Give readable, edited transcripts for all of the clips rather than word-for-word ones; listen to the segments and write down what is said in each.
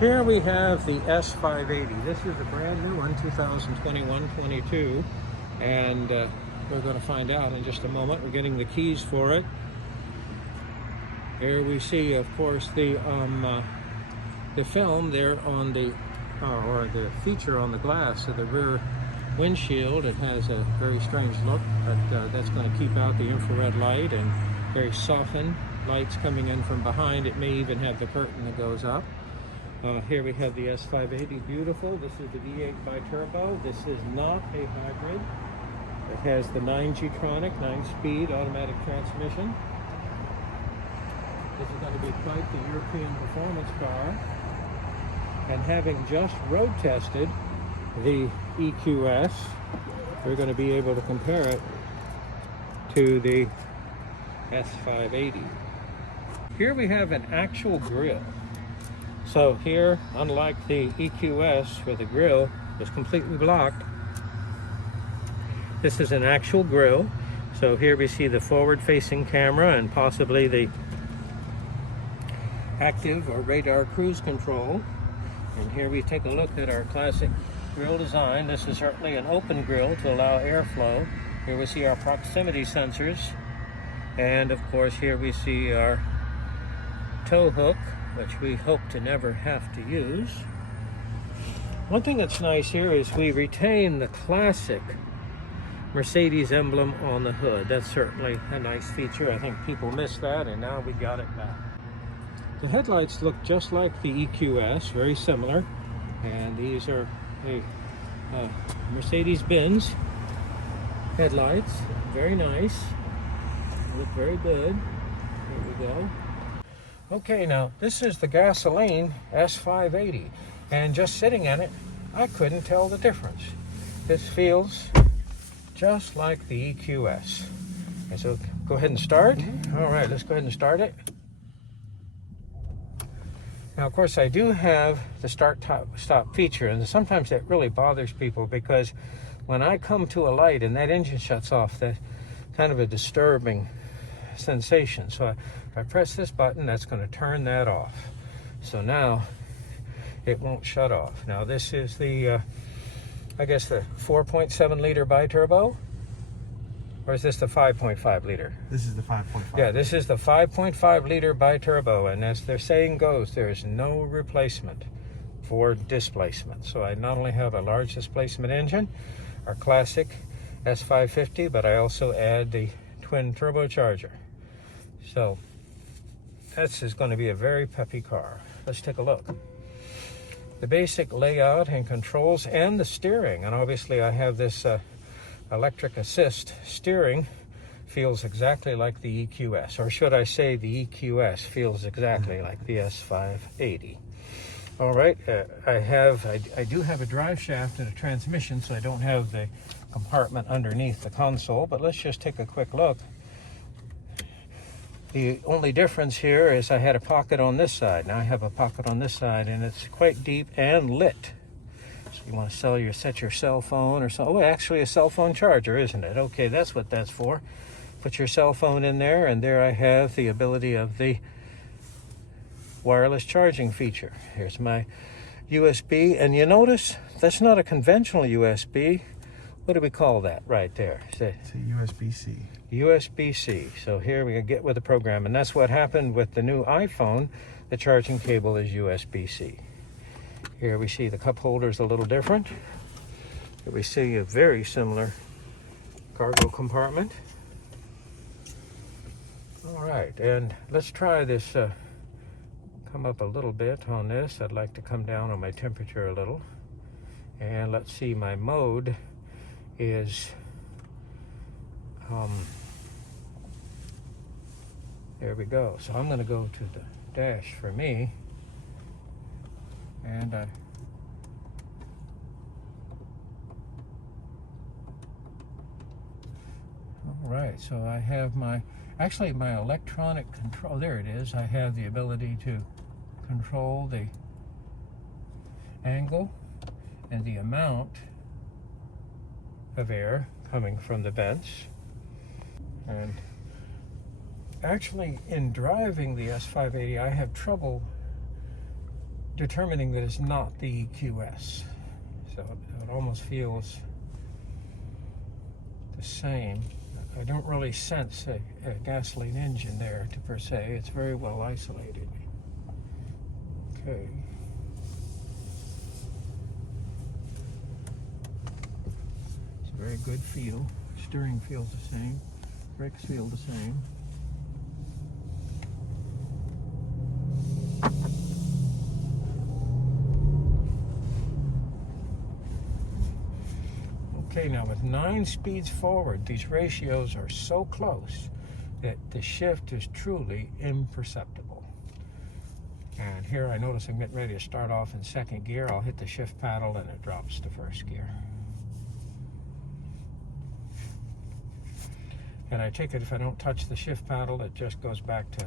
Here we have the S580. This is a brand new one, 2021-22, and we're going to find out in just a moment. We're getting the keys for it. Here we see, of course, the film there on the, or the feature on the glass of the rear windshield. It has a very strange look, but that's going to keep out the infrared light, and very softened lights coming in from behind. It may even have the curtain that goes up. Here we have the S580, beautiful. This is the V8 bi-turbo. This is not a hybrid. It has the 9G-tronic, 9-speed automatic transmission. This is going to be quite the European performance car. And having just road tested the EQS, we're going to be able to compare it to the S580. Here we have an actual grille. So here, unlike the EQS where the grille is completely blocked, this is an actual grille. So here we see the forward-facing camera and possibly the active or radar cruise control. And here we take a look at our classic grille design. This is certainly an open grille to allow airflow. Here we see our proximity sensors. And of course here we see our tow hook, which we hope to never have to use. One thing that's nice here is we retain the classic Mercedes emblem on the hood. That's certainly a nice feature. I think people miss that, and now we got it back. The headlights look just like the EQS, very similar, and these are a Mercedes-Benz headlights. Very nice, look very good. Here we go. Okay, now this is the gasoline S580, and just sitting in it, I couldn't tell the difference. This feels just like the EQS. And so go ahead and start. All right, let's go ahead and start it. Now, of course, I do have the start-stop feature, and sometimes that really bothers people because when I come to a light and that engine shuts off, that's kind of a disturbing sensation. So if I press this button, that's going to turn that off. So now it won't shut off. Now this is the, I guess the 4.7 liter bi-turbo, or is this the 5.5 liter? This is the 5.5. Yeah, this is the 5.5 liter bi-turbo, and as their saying goes, there is no replacement for displacement. So I not only have a large displacement engine, our classic S550, but I also add the twin turbocharger. So this is going to be a very peppy car. Let's take a look. The basic layout and controls and the steering, and obviously I have this electric assist steering, feels exactly like the EQS, or should I say the EQS feels exactly like the S580. All right, I do have a drive shaft and a transmission, so I don't have the compartment underneath the console, but let's just take a quick look. The only difference here is I had a pocket on this side. Now I have a pocket on this side, and it's quite deep and lit. So you want to set your cell phone or so. Oh, actually a cell phone charger, isn't it? Okay, that's what that's for. Put your cell phone in there, and there I have the ability of the wireless charging feature. Here's my USB, and you notice that's not a conventional USB. What do we call that right there? It's a USB-C. USB-C. So here we get with the program, and that's what happened with the new iPhone. The charging cable is USB-C. Here we see the cup holder is a little different. Here we see a very similar cargo compartment. All right, and let's try this. Come up a little bit on this. I'd like to come down on my temperature a little. And let's see, my mode is there we go. So I'm going to go to the dash for me, and all right, so I have my electronic control. There it is. I have the ability to control the angle and the amount of air coming from the vents. And actually, in driving the S580, I have trouble determining that it's not the EQS. So it almost feels the same. I don't really sense a gasoline engine there per se. It's very well isolated. Okay. It's a very good feel. Steering feels the same. Brakes feel the same. Okay, now with 9 speeds forward, these ratios are so close that the shift is truly imperceptible. And here I notice I'm getting ready to start off in 2nd gear. I'll hit the shift paddle and it drops to 1st gear. And I take it if I don't touch the shift paddle, it just goes back to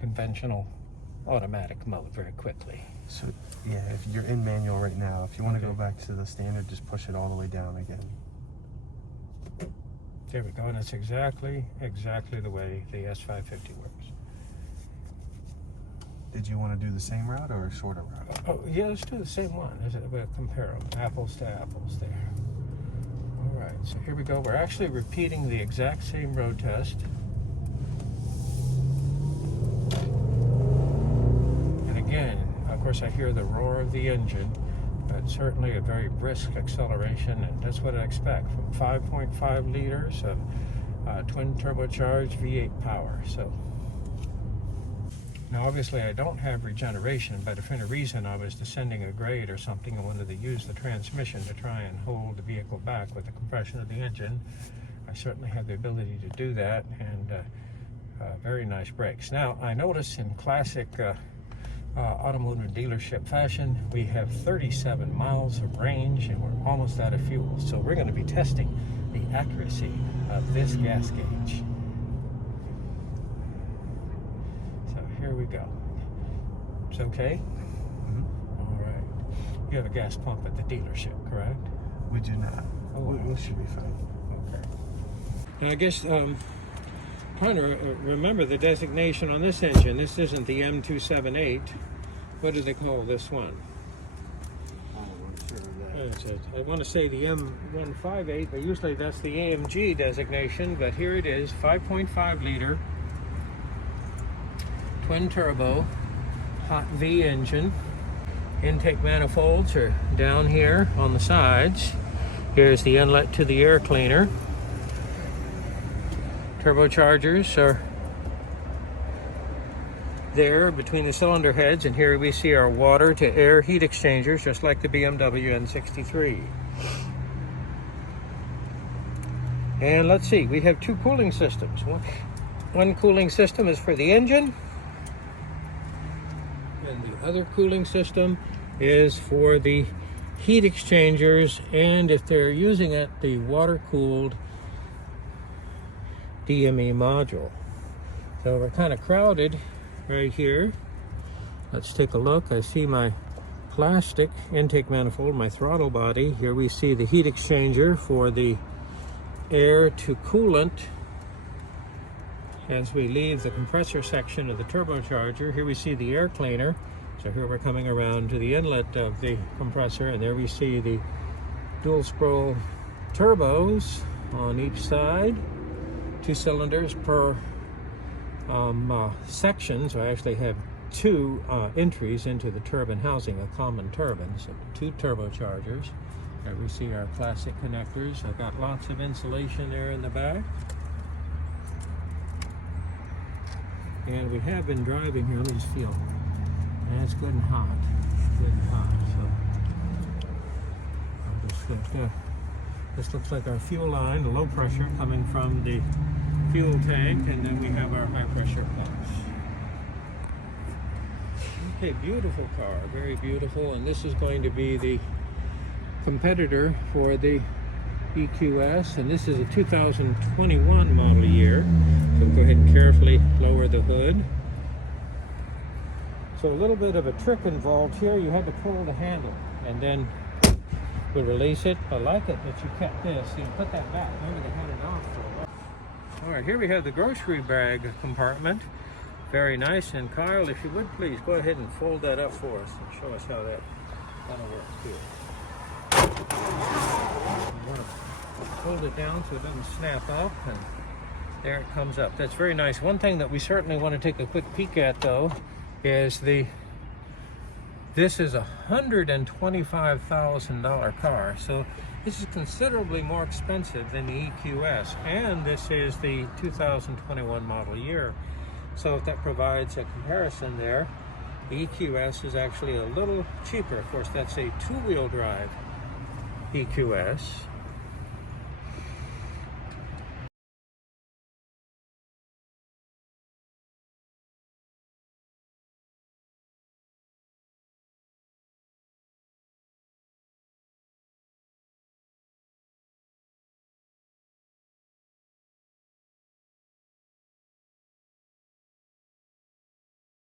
conventional automatic mode very quickly. So, yeah, if you're in manual right now, if you want to go back to the standard, just push it all the way down again. There we go, and it's exactly the way the S580 works. Did you want to do the same route or a shorter route? Oh, yeah, let's do the same one. We'll compare them, apples to apples there. All right, so here we go. We're actually repeating the exact same road test. And again, of course, I hear the roar of the engine, but certainly a very brisk acceleration, and that's what I expect from 5.5 liters of twin turbocharged V8 power. So now obviously I don't have regeneration, but if for any reason I was descending a grade or something and wanted to use the transmission to try and hold the vehicle back with the compression of the engine, I certainly have the ability to do that, and very nice brakes. Now I notice in classic automotive dealership fashion, we have 37 miles of range and we're almost out of fuel. So we're going to be testing the accuracy of this gas gauge. So here we go. It's okay? Mm-hmm. All right. You have a gas pump at the dealership, correct? We do not. Oh, we should be fine. Okay. And I guess trying to remember the designation on this engine. This isn't the M278. What do they call this one? I want to say the M158, but usually that's the AMG designation, but here it is, 5.5 liter twin turbo hot V engine. Intake manifolds are down here on the sides. Here's the inlet to the air cleaner. Turbochargers are there between the cylinder heads, and here we see our water to air heat exchangers, just like the BMW N63. And let's see, we have 2 cooling systems. One cooling system is for the engine, and the other cooling system is for the heat exchangers, and if they're using it, the water-cooled DME module. So we're kind of crowded right here. Let's take a look. I see my plastic intake manifold, my throttle body. Here we see the heat exchanger for the air to coolant as we leave the compressor section of the turbocharger. Here we see the air cleaner. So here we're coming around to the inlet of the compressor, and there we see the dual scroll turbos on each side. 2 cylinders per section, so I actually have 2 entries into the turbine housing, a common turbine. So 2 turbochargers. There we see our classic connectors. I've got lots of insulation there in the back. And we have been driving here. Let me just feel. And it's good and hot. Good and hot. So I'll just get this looks like our fuel line, the low pressure coming from the fuel tank, and then we have our high pressure pumps. Okay, beautiful car, very beautiful, and this is going to be the competitor for the EQS, and this is a 2021 model year. So we'll go ahead and carefully lower the hood. So a little bit of a trick involved here. You had to pull the handle and then we'll release it. I like it that you kept this. You can put that back. Remember, they had it off for a while. All right, here we have the grocery bag compartment. Very nice. And Kyle, if you would please go ahead and fold that up for us and show us how that kind of works too. You want to hold it down so it doesn't snap off, and there it comes up. That's very nice. One thing that we certainly want to take a quick peek at though is this is a $125,000 car, so this is considerably more expensive than the EQS, and this is the 2021 model year. So if that provides a comparison there, the EQS is actually a little cheaper. Of course, that's a two-wheel drive EQS,